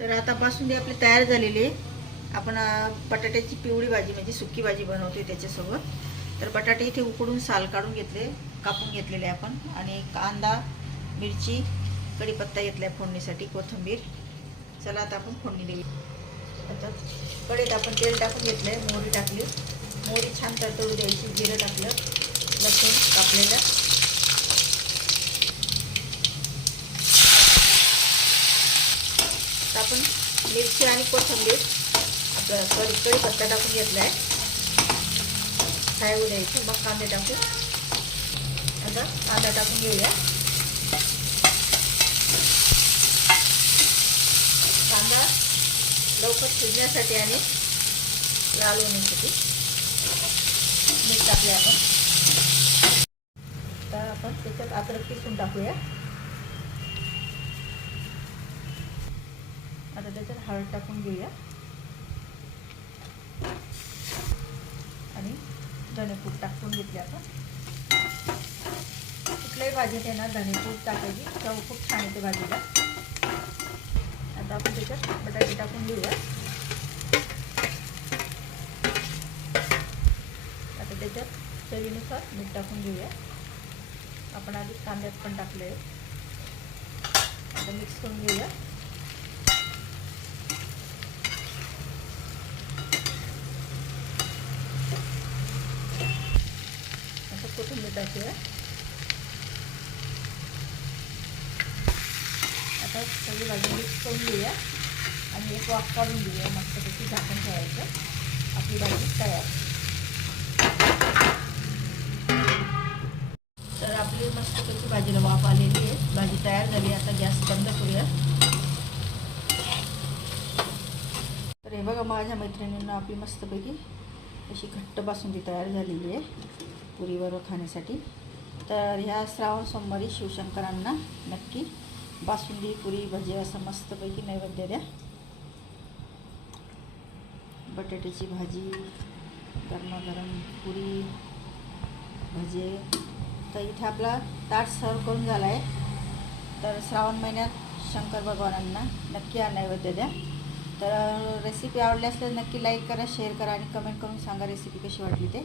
तर आता बासुंदी आपली तयार झालेली आहे। आपण बटाट्याची पिवळी भाजी म्हणजे सुकी भाजी बनवतोय त्याच्यासोबत। तर बटाटे इथे उकडून साल काढून घेतले, कापून घेतलेले आपण, आणि कांदा, मिरची, कढीपत्ता घेतलाय फोडणीसाठी, कोथिंबीर। चला आता आपण फोडणी देऊया। आता कढईत आपण तेल टाकून घेतलंय, मोहरी टाकली, मोहरी छान तडतडू द्यायची, जिरं टाकलं, लसूण कापलेलं, आपण मिरची आणि कोथिंबीर आपलं कढीपत्ता टाकून घेतलाय, फ्राय होऊ द्यायचं। मग कांदे टाकू, आता कांदा टाकून घेऊया। कांदा लवकर शिजण्यासाठी आणि लाल होण्यासाठी मीठ टाकले आपण। तर आपण त्याच्यात अद्रक किसून टाकूया। आता त्याच्यात हळद टाकून घेऊया आणि धनेपूड टाकून घेतले आपण। कुठल्याही भाजीत आहे ना धनेपूड टाकायची, चव खूप छान येते भाजीला। आता आपण त्याच्यात बटाटे टाकून घेऊया। आता त्याच्यात चवीनुसार मीठ टाकून घेऊया। आपण आधी कांद्यात पण टाकले, आता मिक्स करून घेऊया। आता कोथिंबीर टाकूया। आता सगळी भाजी मिक्स करून घेऊया आणि एक वाफ काढून घेऊया। मस्तपैकी झाकण ठेवायचं, आपली भाजी तयार। तर आपली मस्तपैकी भाजीला वाफ आलेली आहे, भाजी तयार झाली। आता गॅस बंद करूया। तर हे बघा माझ्या मैत्रिणींना आपली मस्तपैकी अशी घट्ट बासुंदी तयार झालेली आहे पुरीबरोबर खाण्यासाठी। तर ह्या श्रावण सोमवारी शिवशंकरांना नक्की बासुंदी, पुरी, भजी असं मस्तपैकी नैवेद्य द्या। बटाट्याची भाजी, गरमागरम पुरी, भजे। तर इथे आपला ताट सर्व करून झाला आहे। तर श्रावण महिन्यात शंकर भगवानांना नक्की हा नैवेद्य द्या। तर रेसिपी आवडली असल्यास नक्की लाईक करा, शेअर करा आणि कमेंट करून सांगा रेसिपी कशी वाटली ते।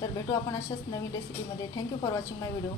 तर भेटू आपण अशाच नवीन रेसिपीमध्ये। Thank you for watching my video.